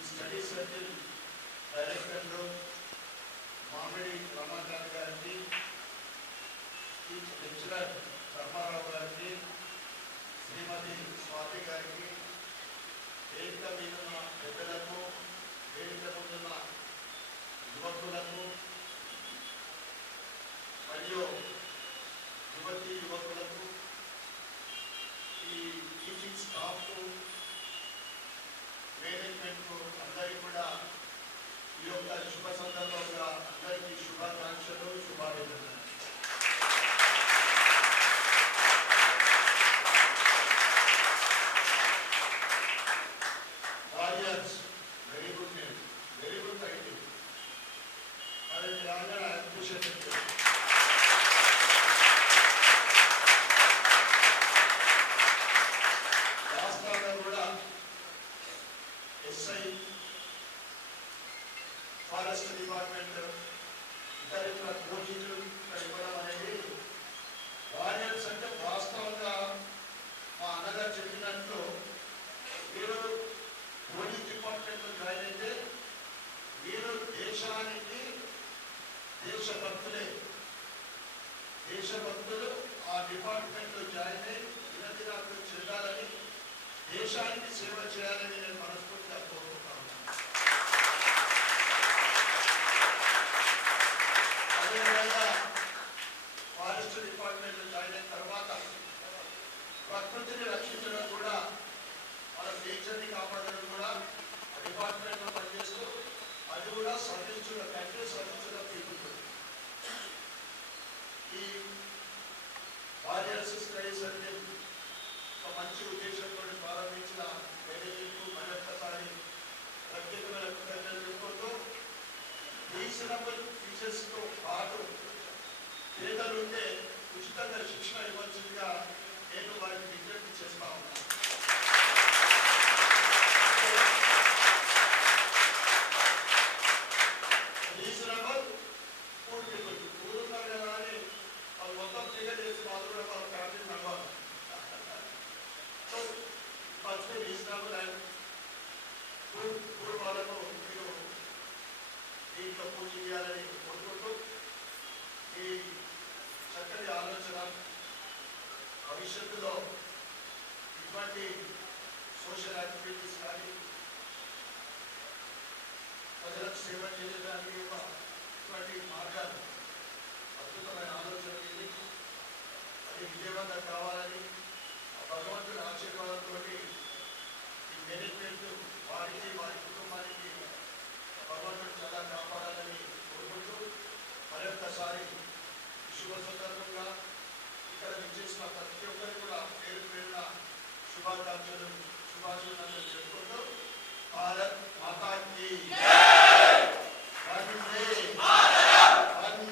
ఈ study circle డైరెక్టర్లు మామిడి రమాకాంత్ గారికి లెక్చరర్ ధర్మారావు గారికి శ్రీమతి స్వాతి గారికి వేదిక మీద ఉన్న పెద్దలకు వేదిక ముందున్న యువకులకు మరియు యువతి యువకులకు ఈ టీచింగ్ స్టాఫ్ వేదిక Lord. ప్రకృతిని రక్షించడం కూడా మన నేచర్ని కాపాడడం కూడా డిపార్ట్మెంట్లో పనిచేస్తూ అది కూడా service country service to people ఈ వారియర్స్ స్టడీ సర్కిల్ ఒక మంచి ఉద్దేశంతో ప్రారంభించిన మేనేజ్మెంట్కు మరొకసారి ప్రత్యేకమైన కృతజ్ఞతలు చెప్పుకుంటూ రీజనబుల్ ఫీచర్స్తో పాటు పేదలుంటే ఉచితంగా శిక్షణ ఇవ్వాల్సిందిగా నేను వారికి విజ్ఞప్తి చేస్తా ఉన్నాను రీజనబుల్ ఫుడ్ పీపుల్ ఊరున్నారు కదా అని వాళ్ళు మొత్తం ఫిగర్ చేసి వాళ్ళు కూడా వాళ్ళ family member so first reasonable and food food వాళ్ళకు మీరు దీంట్లో పూజ చేయాలని కోరుకుంటూ ఈ చక్కటి ఆలోచన భవిష్యత్తులో ఇటువంటి సోషల్ యాక్టివిటీస్ కానీ ప్రజలకు సేవ చేయడానికి ఒక ఇటువంటి మార్గాలు అద్భుతమైన ఆలోచన ఇది అది విజయవంతం కావాలని ఆ భగవంతుడి ఆశీర్వాదంతో ఈ మేనేజ్మెంట్ వారికి వారి కుటుంబానికి భగవంతుడు చాలా కాపాడాలని కోరుకుంటూ మరొకసారి శుభ సందర్భంగా ఇక్కడ విచ్చేసిన ప్రతి ఒక్కరికి కూడా పేరు పేరున శుభాకాంక్షలు శుభాశీర్వాదాలు చెప్పుకుంటూ भारत माता की जय। वंदे भारत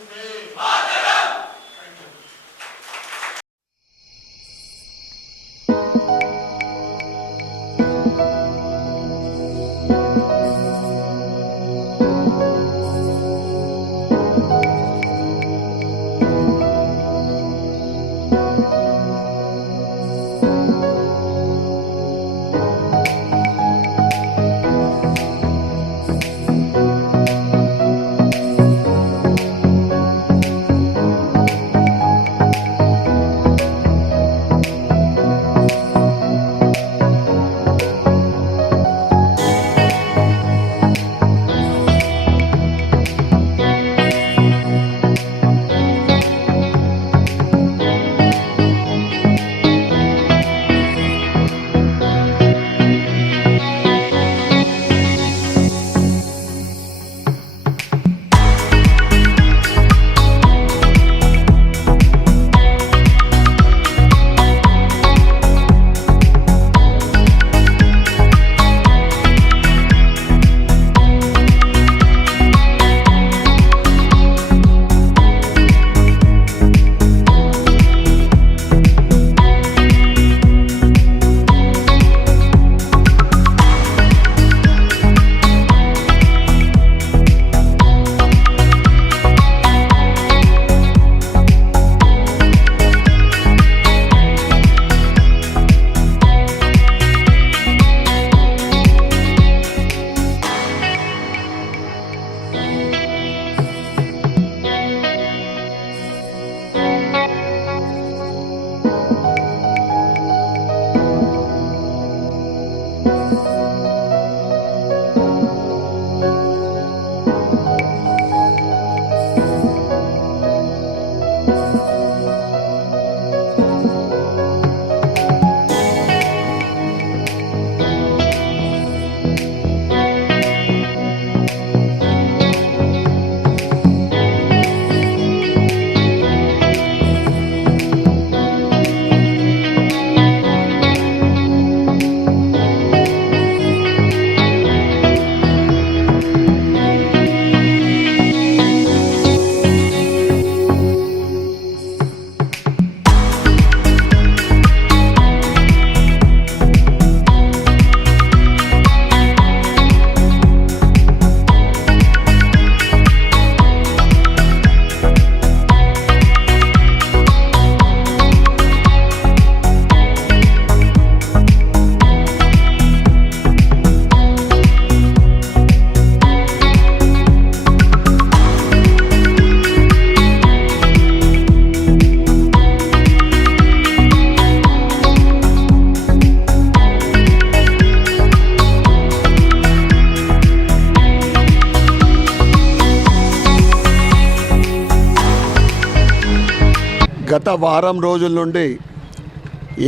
వారం రోజుల నుండి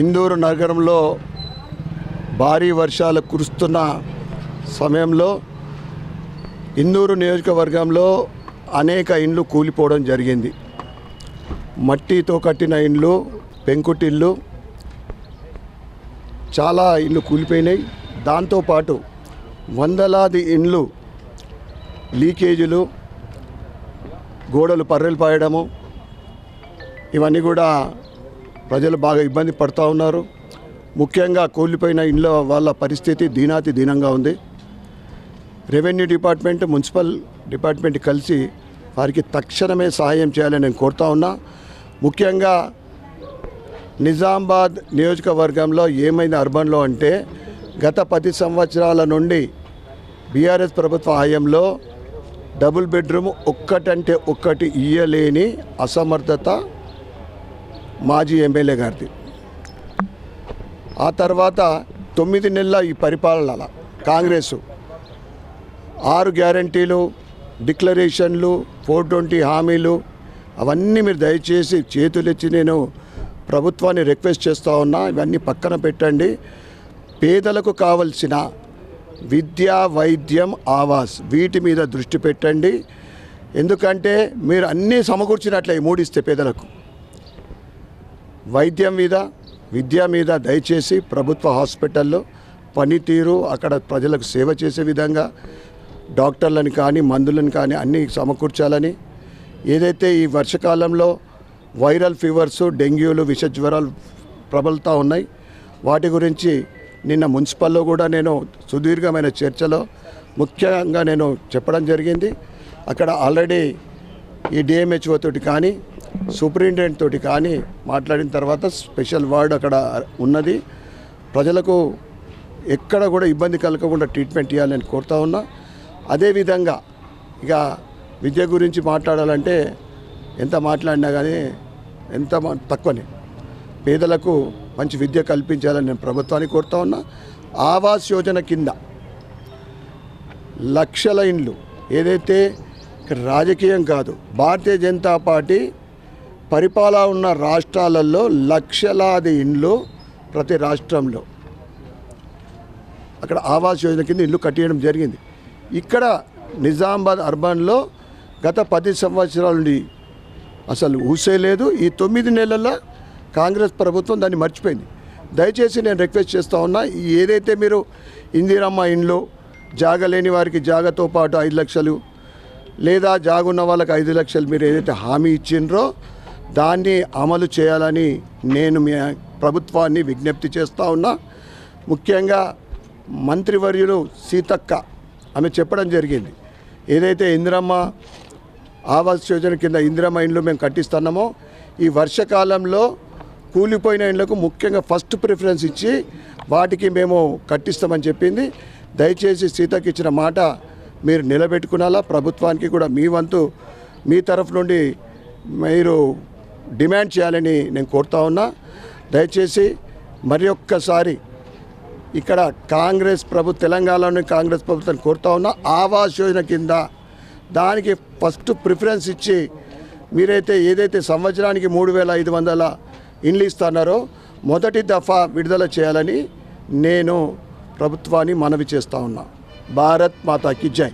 ఇందూరు నగరంలో భారీ వర్షాలు కురుస్తున్న సమయంలో ఇందూరు నియోజకవర్గంలో అనేక ఇండ్లు కూలిపోవడం జరిగింది. మట్టితో కట్టిన ఇండ్లు పెంకుటిల్లు చాలా ఇండ్లు కూలిపోయినాయి. దాంతోపాటు వందలాది ఇండ్లు లీకేజీలు గోడలు పర్రెలు పాయడము ఇవన్నీ కూడా ప్రజలు బాగా ఇబ్బంది పడుతూ ఉన్నారు. ముఖ్యంగా కూలిపోయిన ఇండ్ల వాళ్ళ పరిస్థితి దీనాతి దీనంగా ఉంది. రెవెన్యూ డిపార్ట్మెంట్ మున్సిపల్ డిపార్ట్మెంట్ కలిసి వారికి తక్షణమే సహాయం చేయాలని నేను కోరుతా ఉన్నా. ముఖ్యంగా నిజామాబాద్ నియోజకవర్గంలో ఏమైంది అర్బన్లో అంటే గత పది సంవత్సరాల నుండి బీఆర్ఎస్ ప్రభుత్వ హయాంలో డబుల్ బెడ్రూమ్ ఒక్కటంటే ఒక్కటి ఇయ్యలేని అసమర్థత మాజీ ఎమ్మెల్యే గారిది. ఆ తర్వాత తొమ్మిది నెలల ఈ పరిపాలన కాంగ్రెస్. ఆరు గ్యారంటీలు డిక్లరేషన్లు ఫోర్ ట్వంటీ హామీలు అవన్నీ మీరు దయచేసి చేతులెచ్చి నేను ప్రభుత్వాన్ని రిక్వెస్ట్ చేస్తూ ఉన్నా ఇవన్నీ పక్కన పెట్టండి. పేదలకు కావలసిన విద్య వైద్యం ఆవాస్ వీటి మీద దృష్టి పెట్టండి. ఎందుకంటే మీరు అన్నీ సమకూర్చినట్లే మూడిస్తే పేదలకు. వైద్యం మీద విద్య మీద దయచేసి ప్రభుత్వ హాస్పిటల్లో పనితీరు అక్కడ ప్రజలకు సేవ చేసే విధంగా డాక్టర్లను కానీ మందులను కానీ అన్నీ సమకూర్చాలని. ఏదైతే ఈ వర్షకాలంలో వైరల్ ఫీవర్స్ డెంగ్యూలు విష జ్వరాలు ప్రబలుతూ ఉన్నాయి వాటి గురించి నిన్న మున్సిపల్లో కూడా నేను సుదీర్ఘమైన చర్చలో ముఖ్యంగా నేను చెప్పడం జరిగింది. అక్కడ ఆల్రెడీ ఈ డిఎంహెచ్ఓ తోటి కానీ సూపరింటెండెంట్ తోటి కానీ మాట్లాడిన తర్వాత స్పెషల్ వార్డ్ అక్కడ ఉన్నది. ప్రజలకు ఎక్కడ కూడా ఇబ్బంది కలగకుండా ట్రీట్మెంట్ ఇవ్వాలని కోరుతా ఉన్నా. అదేవిధంగా ఇక విద్య గురించి మాట్లాడాలంటే ఎంత మాట్లాడినా కానీ ఎంత తక్కువనే. పేదలకు మంచి విద్య కల్పించాలని నేను ప్రభుత్వాన్ని కోరుతా ఉన్నా. ఆవాస్ యోజన కింద లక్షల ఇండ్లు ఏదైతే రాజకీయం కాదు భారతీయ జనతా పార్టీ పరిపాలన ఉన్న రాష్ట్రాలలో లక్షలాది ఇండ్లు ప్రతి రాష్ట్రంలో. అక్కడ ఆవాస్ యోజన కింద ఇల్లు కట్టేయడం జరిగింది. ఇక్కడ నిజామాబాద్ అర్బన్లో గత పది సంవత్సరాల నుండి అసలు ఊసే లేదు. ఈ తొమ్మిది నెలల్లో కాంగ్రెస్ ప్రభుత్వం దాన్ని మర్చిపోయింది. దయచేసి నేను రిక్వెస్ట్ చేస్తూ ఉన్నా ఏదైతే మీరు ఇందిరమ్మ ఇండ్లు జాగ లేని వారికి జాగతో పాటు ఐదు లక్షలు లేదా జాగున్న వాళ్ళకి ఐదు లక్షలు మీరు ఏదైతే హామీ ఇచ్చిండ్రో దాన్ని అమలు చేయాలని నేను మీ ప్రభుత్వాన్ని విజ్ఞప్తి చేస్తూ ఉన్నా. ముఖ్యంగా మంత్రివర్యులు సీతక్క ఆమె చెప్పడం జరిగింది. ఏదైతే ఇందిరమ్మ ఆవాస్ యోజన కింద ఇందిరమ్మ ఇండ్లు మేము కట్టిస్తున్నామో ఈ వర్షకాలంలో కూలిపోయిన ఇండ్లకు ముఖ్యంగా ఫస్ట్ ప్రిఫరెన్స్ ఇచ్చి వాటికి మేము కట్టిస్తామని చెప్పింది. దయచేసి సీతకి ఇచ్చిన మాట మీరు నిలబెట్టుకునాలా ప్రభుత్వానికి కూడా మీ వంతు మీ తరఫు నుండి మీరు డిమాండ్ చేయాలని నేను కోరుతా ఉన్నా. దయచేసి మరి ఒక్కసారి ఇక్కడ కాంగ్రెస్ ప్రభు తెలంగాణలోని కాంగ్రెస్ ప్రభుత్వాన్ని కోరుతా ఉన్నా ఆవాస్ యోజన కింద దానికి ఫస్ట్ ప్రిఫరెన్స్ ఇచ్చి మీరైతే ఏదైతే సంవత్సరానికి మూడు వేల ఐదు వందల ఇండ్లు ఇస్తున్నారో మొదటి దఫా విడుదల చేయాలని నేను ప్రభుత్వాన్ని మనవి చేస్తా ఉన్నా. భారత్ మాతాకి జై.